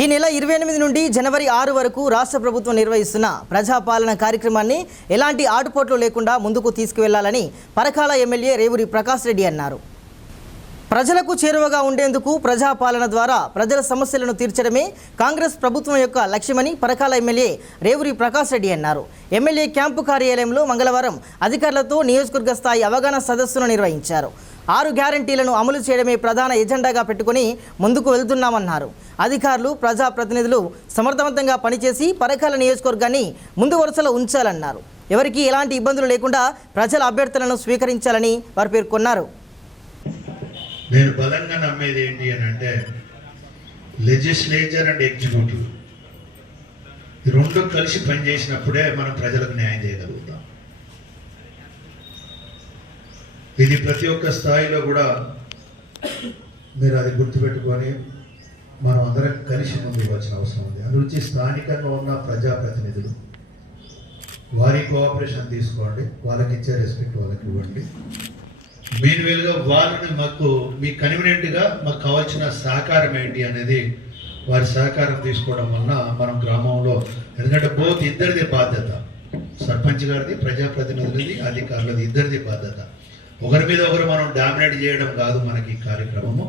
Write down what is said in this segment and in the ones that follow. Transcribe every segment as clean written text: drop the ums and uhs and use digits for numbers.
ఈ నెల 28 నుండి జనవరి 6 వరకు రాష్ట్ర ప్రభుత్వం నిర్వహిస్తున్న ప్రజాపాలన కార్యక్రమాన్ని ఎలాంటి ఆటుపోట్లు లేకుండా ముందుకు తీసుకువెళ్లాలని పరకాల ఎమ్మెల్యే రేవూరి ప్రకాష్ రెడ్డి అన్నారు. ప్రజలకు చేరువగా ఉండేందుకు ప్రజాపాలన ద్వారా ప్రజల సమస్యలను తీర్చడమే కాంగ్రెస్ ప్రభుత్వం యొక్క లక్ష్యమని పరకాల ఎమ్మెల్యే రేవూరి ప్రకాష్ రెడ్డి అన్నారు. ఎమ్మెల్యే క్యాంపు కార్యాలయంలో మంగళవారం అధికారులతో నియోజకవర్గ స్థాయి అవగాహన సదస్సును నిర్వహించారు. 6 గ్యారంటీలను అమలు చేయడమే ప్రధాన ఎజెండాగా పెట్టుకుని ముందుకు వెళ్తున్నామన్నారు. అధికారులు ప్రజాప్రతినిధులు సమర్థవంతంగా పనిచేసి పరకాల నియోజకవర్గాన్ని ముందు వరుసలో ఉంచాలన్నారు. ఎవరికి ఎలాంటి ఇబ్బందులు లేకుండా ప్రజల అభ్యర్థులను స్వీకరించాలని వారు పేర్కొన్నారు. నేను బలంగా నమ్మేది ఏంటి అని అంటే లెజిస్లేచర్ అండ్ ఎగ్జిక్యూటివ్ ఈ రెండు కలిసి పనిచేసినప్పుడే మనం ప్రజలకు న్యాయం చేయగలుగుతాం. ఇది ప్రతి ఒక్క స్థాయిలో కూడా మీరు అది గుర్తుపెట్టుకొని మనం అందరం కలిసి ముందుకు వచ్చిన అవసరం ఉంది. అందుగురించి స్థానికంగా ఉన్న ప్రజాప్రతినిధులు వారి కోఆపరేషన్ తీసుకోండి, వాళ్ళకి ఇచ్చే రెస్పెక్ట్ వాళ్ళకి ఇవ్వండి. మీన్వేల్గా వాళ్ళని మాకు మీ కన్వీనియంట్గా మాకు కావాల్సిన సహకారం ఏంటి అనేది వారి సహకారం తీసుకోవడం వలన మనం గ్రామంలో, ఎందుకంటే బోత్ ఇద్దరిది బాధ్యత, సర్పంచ్ గారిది, ప్రజాప్రతినిధులది, అధికారులది ఇద్దరిది బాధ్యత. ఒకరి మీద ఒకరు మనం డామినేట్ చేయడం కాదు మనకి కార్యక్రమము.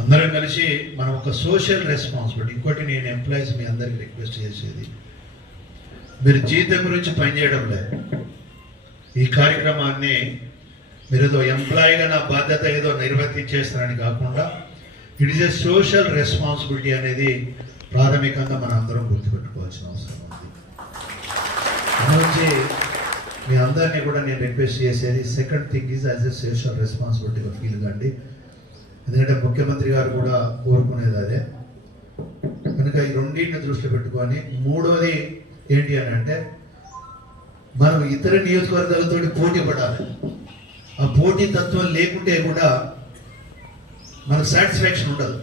అందరం కలిసి మనం ఒక సోషల్ రెస్పాన్సిబిలిటీ. ఇంకోటి నేను ఎంప్లాయీస్ మీ అందరికి రిక్వెస్ట్ చేసేది, మీరు జీతం గురించి పనిచేయడం లేదు. ఈ కార్యక్రమాన్ని మీరు ఏదో ఎంప్లాయీగా నా బాధ్యత ఏదో నిర్వర్తించేస్తారని కాకుండా it is a social responsibility అనేది ప్రాథమికంగా మనం అందరం గుర్తుపెట్టుకోవాల్సిన అవసరం ఉంది. అందులోంచి మీ అందరినీ కూడా నేను రిక్వెస్ట్ చేసేది, second thing is as a social రెస్పాన్సిబిలిటీగా ఫీల్ కండి. ఎందుకంటే ముఖ్యమంత్రి గారు కూడా కోరుకునేది అదే. కనుక ఈ రెండింటిని దృష్టిలో పెట్టుకొని మూడవది ఏంటి అని అంటే మనం ఇతర నియోజకవర్గాలతో పోటీ పడాలి. ఆ పోటీ తత్వం లేకుంటే కూడా మనకు సాటిస్ఫాక్షన్ ఉండదు.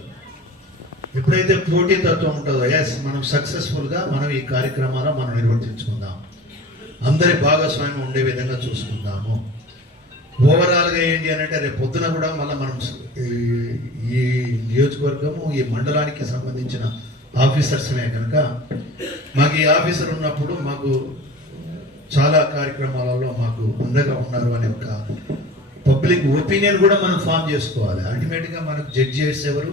ఎప్పుడైతే పోటీ తత్వం ఉంటుందో ఎస్ మనం సక్సెస్ఫుల్గా మనం ఈ కార్యక్రమాలు మనం నిర్వర్తించుకుందాం, అందరి భాగస్వామ్యం ఉండే విధంగా చూసుకుందాము. ఓవరాల్గా ఏంటి అని అంటే రేపు పొద్దున కూడా మళ్ళీ మనం ఈ నియోజకవర్గము ఈ మండలానికి సంబంధించిన ఆఫీసర్స్నే కనుక మాకు ఈ ఆఫీసర్ ఉన్నప్పుడు మాకు చాలా కార్యక్రమాలలో మాకు అండగా ఉన్నారు అనే ఒక పబ్లిక్ ఒపీనియన్ కూడా మనం ఫామ్ చేసుకోవాలి. అల్టిమేట్గా మనకు జడ్జెస్ ఎవరు?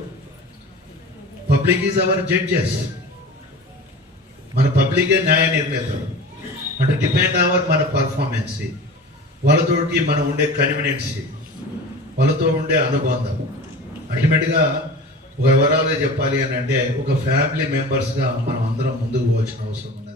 Public is our judges. మన పబ్లికే న్యాయ నిర్ణేతలు. అంటే డిపెండ్ అవర్ మన పర్ఫార్మెన్స్, వాళ్ళతోటి మనం ఉండే కన్వీనియన్సీ, వాళ్ళతో ఉండే అనుబంధం. అల్టిమేట్గా ఒక వివరాలుగా చెప్పాలి అని అంటే ఒక ఫ్యామిలీ మెంబర్స్గా మనం అందరం ముందుకు పోవాల్సిన అవసరం ఉంది.